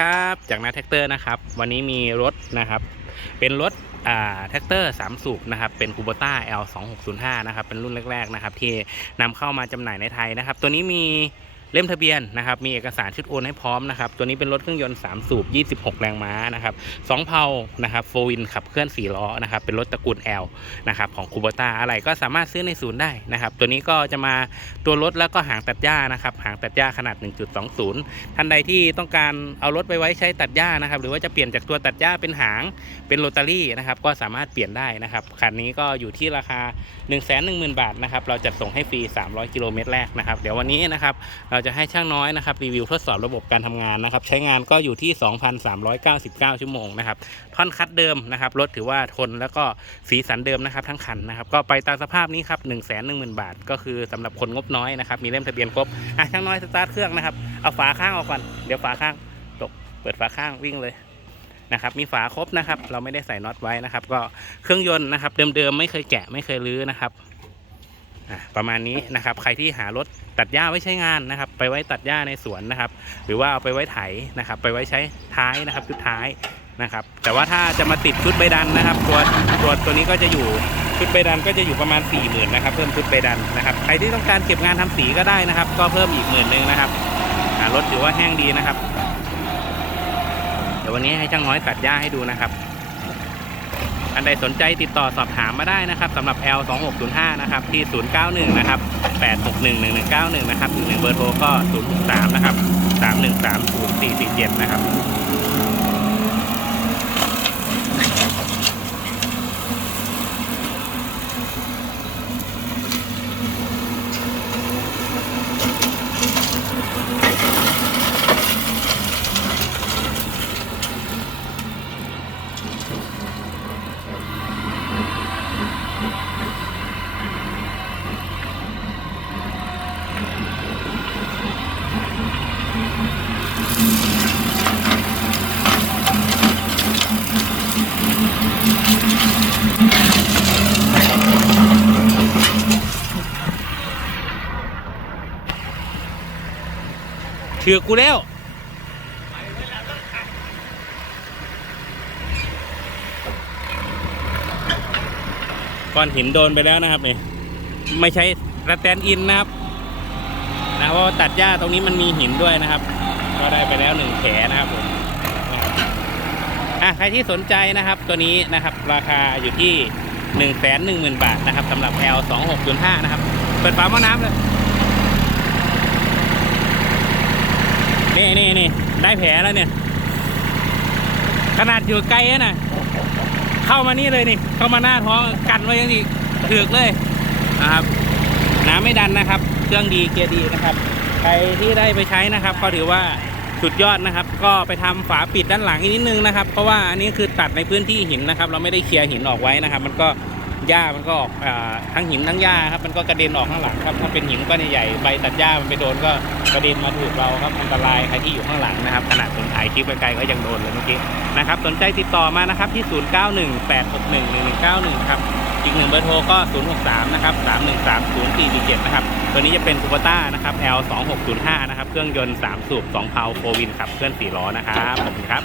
ครับจากนาแท็กเตอร์นะครับ วันนี้มีรถนะครับ เป็นรถแท็กเตอร์3สูบนะครับ เป็นคูโบต้า L 2 6 0 5นะครับ เป็นรุ่นแรก ๆ นะครับ ที่นำเข้ามาจำหน่ายในไทยนะครับ ตัวนี้มี เล่มทะเบียนนะครับมีเอกสารชุดโอนให้พร้อมนะครับตัวนี้เป็นรถเครื่องยนต์ 3 สูบ 26 แรงม้านะครับสองเพานะครับโฟวินขับเคลื่อน 4 ล้อนะครับเป็นรถตระกูล L นะครับของคูโบต้าอะไรก็สามารถซื้อในศูนย์ได้นะครับตัวนี้ก็จะมาตัวรถแล้วก็หางตัดหญ้านะครับหางตัดหญ้าขนาด 1.20 ท่านใดที่ต้องการเอารถไปไว้ใช้ตัดหญ้านะครับหรือว่าจะเปลี่ยนจากตัวตัดหญ้าเป็นหางเป็นโรตารี่นะครับก็สามารถเปลี่ยนได้นะครับคันนี้ก็อยู่ที่ราคา 1 1 0 0 0 0 บาทนะครับเราจัดส่งให้ฟรี 300 กิโลเมตรแรกนะครับเดี๋ยววันนี้นะครับเราจะให้ช่างน้อยนะครับรีวิวทดสอบระบบการทำงานนะครับใช้งานก็อยู่ที่ 2,399 ชั่วโมงนะครับท่อนคัดเดิมนะครับรถถือว่าทนแล้วก็สีสันเดิมนะครับทั้งคันนะครับก็ไปตามสภาพนี้ครับ 1 1 0 0 0 0 บาท ก็คือสำหรับคนงบน้อยนะครับมีเล่มทะเบียนครบอะช่างน้อยสตาร์ทเครื่องนะครับเอาฝาข้างออกก่อนเดี๋ยวฝาข้างตกเปิดฝาข้างวิ่งเลยนะครับมีฝาครบนะครับ เราไม่ได้ใส่น็อตไว้นะครับ ก็เครื่องยนต์นะครับ เดิมๆไม่เคยแกะไม่เคยรื้อนะครับ ประมาณนี้นะครับ ใครที่หารถตัดหญ้าไว้ใช้งานนะครับ ไปไว้ตัดหญ้าในสวนนะครับ หรือว่าเอาไปไว้ไถนะครับ ไปไว้ใช้ท้ายนะครับชุดท้ายนะครับ แต่ว่าถ้าจะมาติดชุดใบดันนะครับ ตัวตัวตัวนี้ก็จะอยู่ชุดใบดันก็จะอยู่ประมาณ4ี่หมื่นนะครับเพิ่มชุดใบดันนะครับ ใครที่ต้องการเก็บงานทำสีก็ได้นะครับ ก็เพิ่มอีกหมื่นหนึ่งนะครับอ่ารถถือว่าแห้งดีนะครับ เดี๋ยววันนี้ให้ช่างน้อยตัดหญ้าให้ดูนะครับ อันใดสนใจติดต่อสอบถามมาได้นะครับสำหรับ L 2 6 0 5 นะครับที่ 091 นะครับ 861 1191 นะครับอีกหนึ่งเบอร์โทรก็ 063 นะครับ 313 0447 นะครับ เถือกูแล้วก้อนหินโดนไปแล้วนะครับเนี่ยไม่ใช่สแตนอินนะครับนะเพราะว่าตัดหญ้าตรงนี้มันมีหินด้วยนะครับ ก็ได้ไปแล้วหนึ่งแผลนะครับผมอะใครที่สนใจนะครับตัวนี้นะครับราคาอยู่ที่1นึ่งแสนหนึ่งหมื่นบาทนะครับสำหรับ L 2 6 0 5นะครับ เปิดฝาหม้อน้ำเลย นี่นี่นี่ได้แผลแล้วเนี่ย ขนาดอยู่ไกลนะเข้ามานี่เลยนี่ เข้ามาหน้าท้องกันไว้ยังนี่ถือกเลยนะครับน้ำไม่ดันนะครับ เครื่องดีเกียร์ดีนะครับ ใครที่ได้ไปใช้นะครับ ก็ถือว่าสุดยอดนะครับ ก็ไปทำฝาปิดด้านหลังอีกนิดนึงนะครับ เพราะว่าอันนี้คือตัดในพื้นที่หินนะครับ เราไม่ได้เคลียร์หินออกไว้นะครับ มันก็ หญ้ามันก็ออกทั้งหินทั้งหญ้าครับมันก็กระเด็นออกข้างหลังครับถ้าเป็นหินก้อนใหญ่ใบตัดหญ้ามันไปโดนก็กระเด็นมาถูกเราครับอันตรายใครที่อยู่ข้างหลังนะครับขนาดผมถ่ายคลิปไกลๆก็ยังโดนเลยเมื่อกี้นะครับสนใจติดต่อมานะครับที่ 0918611191 ครับอีกหนึ่งเบอร์โทรก็ 063 นะครับ 3130447 นะครับ ตัวนี้จะเป็นคูปต้านะครับ L 2 6 0 5 นะครับ เครื่องยนต์ 3 สูบ 2 เพาโฟวินขับเคลื่อน 4 ล้อนะครับ ขอบคุณครับ